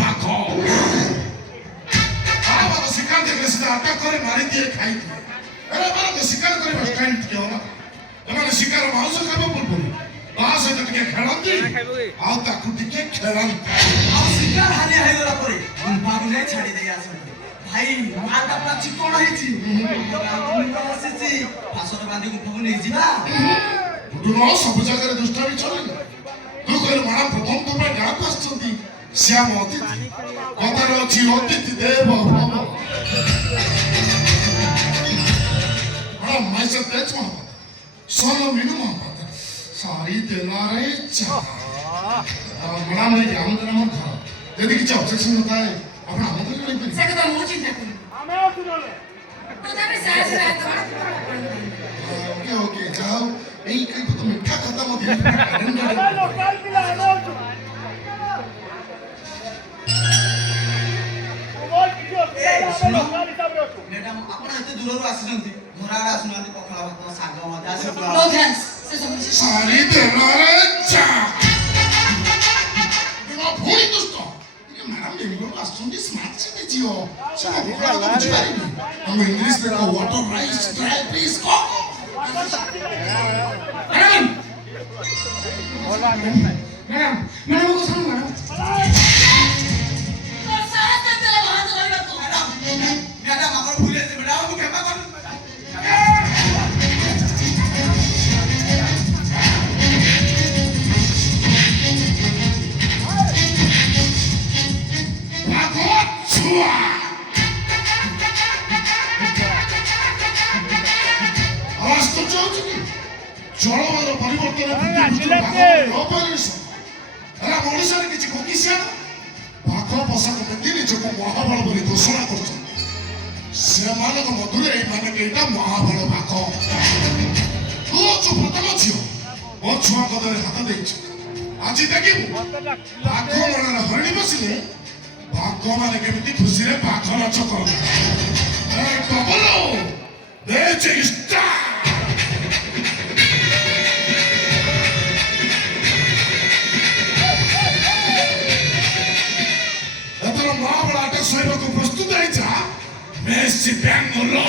ବାଘ ଶିକାର ଦେଖିଲେ ସିଧା ଆଟାକ୍ କରି ମାରିଦିଏ ଖାଇଦିଏ। ଏମାନେ ଶିକାର କରିବା ଷ୍ଟାଇଲ ଟିକେ ଅଲଗା। ଏମାନେ ଶିକାର ମାଉସ ଖାଇବା ପୂର୍ବରୁ ତା ସହିତ ଟିକେ ଖେଳନ୍ତି ଆଉ ତାକୁ ଟିକେ ଖେଳନ୍ତି। ଆଉ ଶିକାର ହାନି ହେଇଗଲା ପରେ ବାବୁ ଯାଇ ଛାଡ଼ି ଦେଇ ଆସନ୍ତି। ଭାଇ ମାଲଟା ପୁରା ଚିକଣ ହେଇଛି ଆସିଛି ଫାସରେ ବାନ୍ଧି ଗୁମ୍ଫକୁ ନେଇଯିବା। ସବୁ ଜାଗାରେ ଦୁଷ୍ଟାମି ଚଲେନି। ତୁ କହିଲୁ ମ୍ୟାଡାମ ପ୍ରଥମ ଥର ପାଇଁ ଗାଁକୁ ଆସିଛନ୍ତି ଶ୍ୟାମ ଅତିଥି। କଥାରେ ଅଛି ଅତିଥି ଦେବ ଭବ। Madam myself Tej Mahapatra son of Minu Mahapatra. Sorry, Delare Cha. Madam ये आमंत्रण मत करो। यदि किसी ऑब्जेक्शन होता है, अपना आमंत्रण नहीं करें। सर तो मुझे चिंता करो। हमें और सुनो ले। तो तभी सास रहता है। ओके जाओ। नहीं कहीं तो मिठा खत्म हो गया। लोकल मिला है ना। वो किसी लोकल हिसाब रखो। मैडम अपना इतने दूर रो आसिनंती घराड़ा आसुनांती पखला भात साग मजा आसे नो थैंक्स से समझ Sorry, Delare Cha. बिना भूल दोस्तों। ये मैडम ये लोग आस्ट्रोनॉमी स्मार्ट से देखियो। चलो भगवान को कुछ करें नहीं। हम इंग्लिश में का वाटर राइस ड्राई प्लीज को। मैडम को सुनो मैडम। मैडम अपन भूले थे मैडम को क्षमा कर। ଜଳବାୟୁ ପରିବର୍ତ୍ତନ ମଣିଷରେ କିଛି କୋକିସିଆ ଭାଗ ପୋଷାକ ପିନ୍ଧି ନିଜକୁ ମହାବଳ ବୋଲି ଘୋଷଣା କରୁଛନ୍ତି। ସେମାନଙ୍କ ମଧ୍ୟରେ ଏଇମାନେ କେଇଟା ମହାବଳ ଭାଗ। ତୁ ଅଛୁ ପ୍ରଥମ ଝିଅ ମୋ ଛୁଆଙ୍କ ଦେହରେ ହାତ ଦେଇଛୁ। ଆଜି ଦେଖିବୁ ବାଘ ମନରେ ହରିଣୀ ବସିଲେ ବାଘମାନେ କେମିତି ଖୁସିରେ ବାଘ ନାଚ କରନ୍ତି। ଏଥର ମହାବଳ ଆଟ ଶୋଇବାକୁ ପ୍ରସ୍ତୁତ ହେଇଯା। Messi Bangolo.